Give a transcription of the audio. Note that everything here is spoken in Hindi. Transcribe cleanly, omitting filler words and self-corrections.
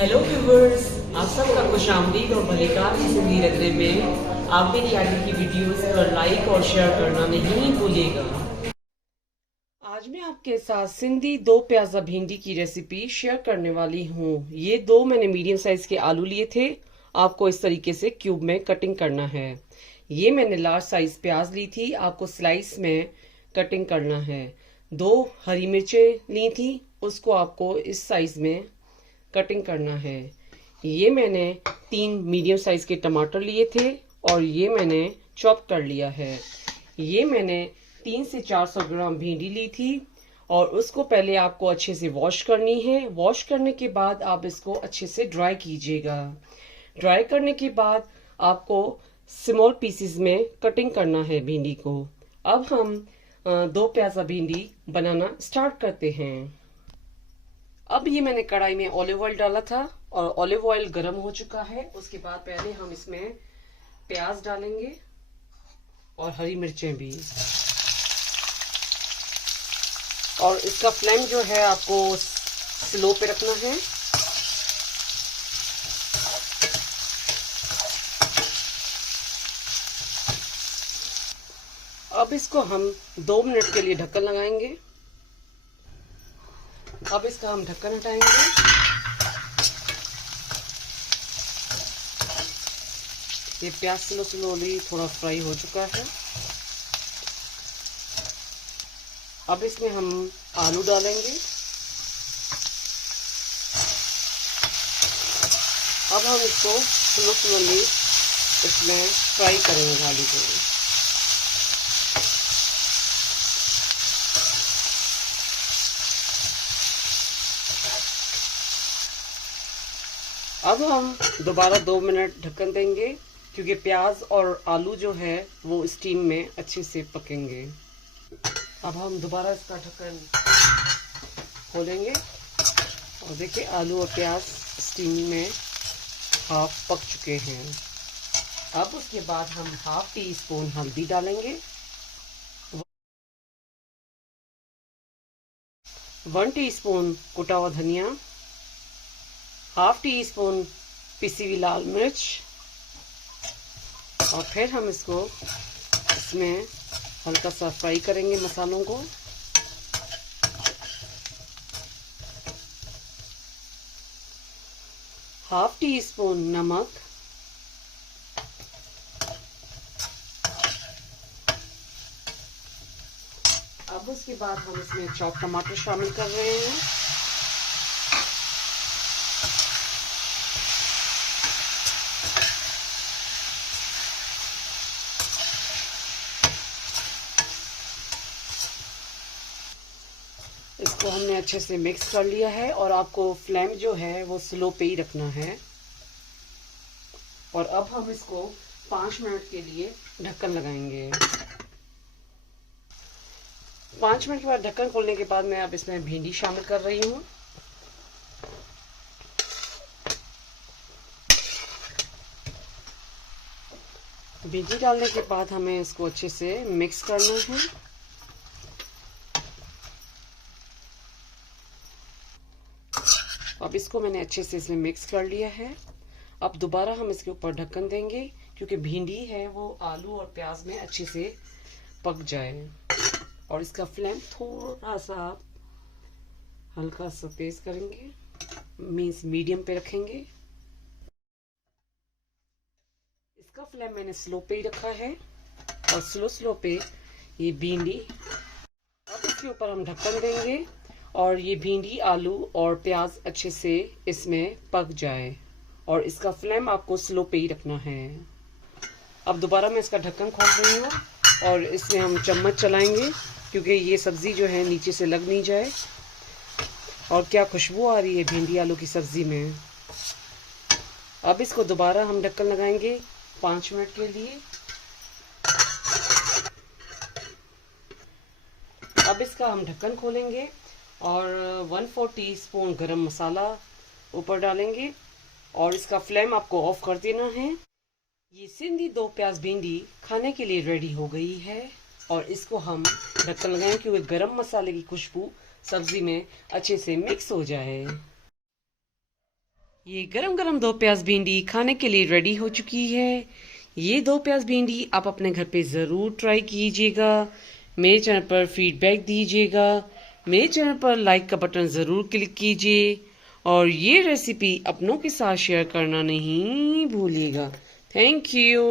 हेलो व्यूवर्स, आप सबका खुशामदीद और भलीकार की जिंदगी रखने में आप मेरी आगे की वीडियोस पर लाइक और शेयर करना नहीं भूलिएगा। आज मैं आपके साथ सिंधी दो प्याजा भिंडी की रेसिपी शेयर करने वाली हूँ। ये दो मैंने मीडियम साइज के आलू लिए थे। आपको इस तरीके से क्यूब में कटिंग करना है। ये मैंने लार्ज साइज प्याज ली थी, आपको स्लाइस में कटिंग करना है। दो हरी मिर्चें ली थी, उसको आपको इस साइज में कटिंग करना है। ये मैंने 3 मीडियम साइज के टमाटर लिए थे और ये मैंने चॉप कर लिया है। ये मैंने 3 से 400 ग्राम भिंडी ली थी और उसको पहले आपको अच्छे से वॉश करनी है। वॉश करने के बाद आप इसको अच्छे से ड्राई कीजिएगा। ड्राई करने के बाद आपको स्मॉल पीसेस में कटिंग करना है भिंडी को। अब हम दो प्याजा भिंडी बनाना स्टार्ट करते हैं। अब ये मैंने कढ़ाई में ऑलिव ऑयल डाला था और ऑलिव ऑयल गर्म हो चुका है। उसके बाद पहले हम इसमें प्याज डालेंगे और हरी मिर्चें भी, और इसका फ्लेम जो है आपको स्लो पे रखना है। अब इसको हम 2 मिनट के लिए ढक्कन लगाएंगे। अब इसका हम ढक्कन हटाएंगे। ये प्याज स्लोली थोड़ा फ्राई हो चुका है। अब इसमें हम आलू डालेंगे। अब हम इसको स्लोली इसमें फ्राई करेंगे आलू को। अब हम दोबारा 2 मिनट ढक्कन देंगे क्योंकि प्याज और आलू जो है वो स्टीम में अच्छे से पकेंगे। अब हम दोबारा इसका ढक्कन खोलेंगे और देखिए आलू और प्याज स्टीम में हाफ पक चुके हैं। अब उसके बाद हम हाफ टी स्पून हल्दी डालेंगे, 1 टीस्पून कुटा हुआ धनिया, हाफ टी स्पून पिसी हुई लाल मिर्च, और फिर हम इसको इसमें हल्का सा फ्राई करेंगे मसालों को। हाफ टी स्पून नमक, अब उसके बाद हम इसमें चॉप टमाटर शामिल कर रहे हैं। इसको हमने अच्छे से मिक्स कर लिया है और आपको फ्लेम जो है वो स्लो पे ही रखना है। और अब हम इसको 5 मिनट के लिए ढक्कन लगाएंगे। 5 मिनट के बाद ढक्कन खोलने के बाद मैं अब इसमें भिंडी शामिल कर रही हूँ। भिंडी डालने के बाद हमें इसको अच्छे से मिक्स करना है। अब इसको मैंने अच्छे से इसमें मिक्स कर लिया है। अब दोबारा हम इसके ऊपर ढक्कन देंगे क्योंकि भिंडी है वो आलू और प्याज में अच्छे से पक जाए। और इसका फ्लेम थोड़ा सा हल्का सा तेज करेंगे, मीन्स मीडियम पे रखेंगे। इसका फ्लेम मैंने स्लो पे ही रखा है और स्लो पे ये भिंडी, अब इसके ऊपर हम ढक्कन देंगे और ये भिंडी आलू और प्याज अच्छे से इसमें पक जाए। और इसका फ्लेम आपको स्लो पे ही रखना है। अब दोबारा मैं इसका ढक्कन खोल रही हूँ और इसमें हम चम्मच चलाएंगे क्योंकि ये सब्ज़ी जो है नीचे से लग नहीं जाए। और क्या खुशबू आ रही है भिंडी आलू की सब्ज़ी में। अब इसको दोबारा हम ढक्कन लगाएंगे 5 मिनट के लिए। अब इसका हम ढक्कन खोलेंगे और 1/4 टीस्पून गरम मसाला ऊपर डालेंगे और इसका फ्लेम आपको ऑफ कर देना है। ये सिंधी दो प्याज भिंडी खाने के लिए रेडी हो गई है और इसको हम ढक्कन लगाएं क्योंकि गरम मसाले की खुशबू सब्जी में अच्छे से मिक्स हो जाए। ये गरम गरम 2 प्याज भिंडी खाने के लिए रेडी हो चुकी है। ये 2 प्याज भिंडी आप अपने घर पे ज़रूर ट्राई कीजिएगा। मेरे चैनल पर फीडबैक दीजिएगा। मेरे चैनल पर लाइक का बटन ज़रूर क्लिक कीजिए और ये रेसिपी अपनों के साथ शेयर करना नहीं भूलिएगा। Thank you.